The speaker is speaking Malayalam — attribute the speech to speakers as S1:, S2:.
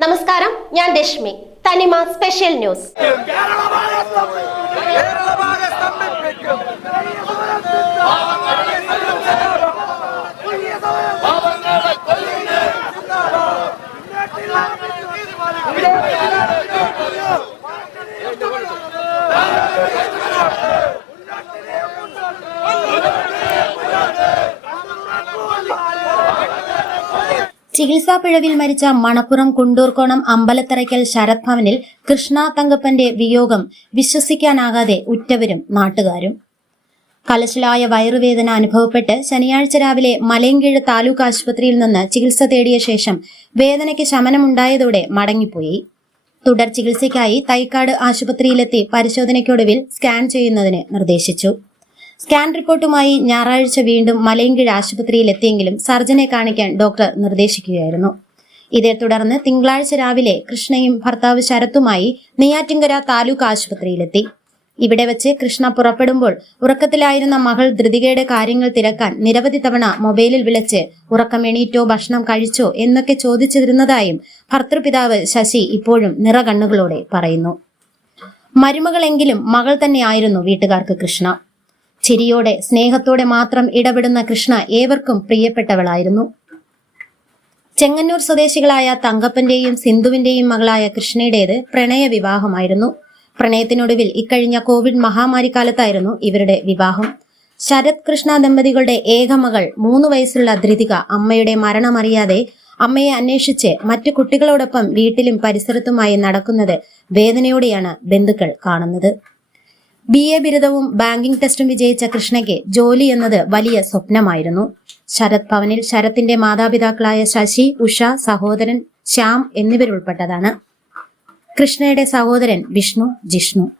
S1: നമസ്കാരം ഞാൻ രശ്മി. തനിമ സ്പെഷ്യൽ ന്യൂസ്.
S2: ചികിത്സാ പിഴവിൽ മരിച്ച മണപ്പുറം കുണ്ടൂർക്കോണം അമ്പലത്തറയ്ക്കൽ ശരത് ഭവനിൽ കൃഷ്ണ തങ്കപ്പന്റെ വിയോഗം വിശ്വസിക്കാനാകാതെ ഉറ്റവരും നാട്ടുകാരും. കലശലായ വയറുവേദന അനുഭവപ്പെട്ട് ശനിയാഴ്ച രാവിലെ മലയങ്കീഴ് താലൂക്ക് ആശുപത്രിയിൽ നിന്ന് ചികിത്സ തേടിയ ശേഷം വേദനയ്ക്ക് ശമനമുണ്ടായതോടെ മടങ്ങിപ്പോയി. തുടർ ചികിത്സയ്ക്കായി തൈക്കാട് ആശുപത്രിയിലെത്തി പരിശോധനയ്ക്കൊടുവിൽ സ്കാൻ ചെയ്യുന്നതിന് നിർദ്ദേശിച്ചു. സ്കാൻ റിപ്പോർട്ടുമായി ഞായറാഴ്ച വീണ്ടും മലയൻകീഴ് ആശുപത്രിയിൽ എത്തിയെങ്കിലും സർജനെ കാണിക്കാൻ ഡോക്ടർ നിർദ്ദേശിക്കുകയായിരുന്നു. ഇതേ തുടർന്ന് തിങ്കളാഴ്ച രാവിലെ കൃഷ്ണയും ഭർത്താവ് ശരത്തുമായി നെയ്യാറ്റിങ്കര താലൂക്ക് ആശുപത്രിയിലെത്തി. ഇവിടെ വെച്ച് കൃഷ്ണ പുറപ്പെടുമ്പോൾ ഉറക്കത്തിലായിരുന്ന മകൾ ധൃതികയുടെ കാര്യങ്ങൾ തിരക്കാൻ നിരവധി തവണ മൊബൈലിൽ വിളിച്ച് ഉറക്കം എണീറ്റോ ഭക്ഷണം കഴിച്ചോ എന്നൊക്കെ ചോദിച്ചിരുന്നതായും ഭർത്തൃപിതാവ് ശശി ഇപ്പോഴും നിറകണ്ണുകളോടെ പറയുന്നു. മരുമകളെങ്കിലും മകൾ തന്നെയായിരുന്നു വീട്ടുകാർക്ക് കൃഷ്ണ. ചിരിയോടെ സ്നേഹത്തോടെ മാത്രം ഇടപെടുന്ന കൃഷ്ണ ഏവർക്കും പ്രിയപ്പെട്ടവളായിരുന്നു. ചെങ്ങന്നൂർ സ്വദേശികളായ തങ്കപ്പന്റെയും സിന്ധുവിന്റെയും മകളായ കൃഷ്ണയുടേത് പ്രണയ വിവാഹമായിരുന്നു. പ്രണയത്തിനൊടുവിൽ ഇക്കഴിഞ്ഞ കോവിഡ് മഹാമാരി കാലത്തായിരുന്നു ഇവരുടെ വിവാഹം. ശരത് കൃഷ്ണ ദമ്പതികളുടെ ഏക മകൾ മൂന്ന് വയസ്സുള്ള ധൃതിക അമ്മയുടെ മരണമറിയാതെ അമ്മയെ അന്വേഷിച്ച് മറ്റു കുട്ടികളോടൊപ്പം വീട്ടിലും പരിസരത്തുമായി നടക്കുന്നത് വേദനയോടെയാണ് ബന്ധുക്കൾ കാണുന്നത്. ബി എ ബിരുദവും ബാങ്കിംഗ് ടെസ്റ്റും വിജയിച്ച കൃഷ്ണയ്ക്ക് ജോലി എന്നത് വലിയ സ്വപ്നമായിരുന്നു. ശരത് ഭവനിൽ ശരത്തിന്റെ മാതാപിതാക്കളായ ശശി ഉഷ സഹോദരൻ ശ്യാം എന്നിവരുൾപ്പെട്ടതാണ്. കൃഷ്ണയുടെ സഹോദരൻ വിഷ്ണു ജിഷ്ണു.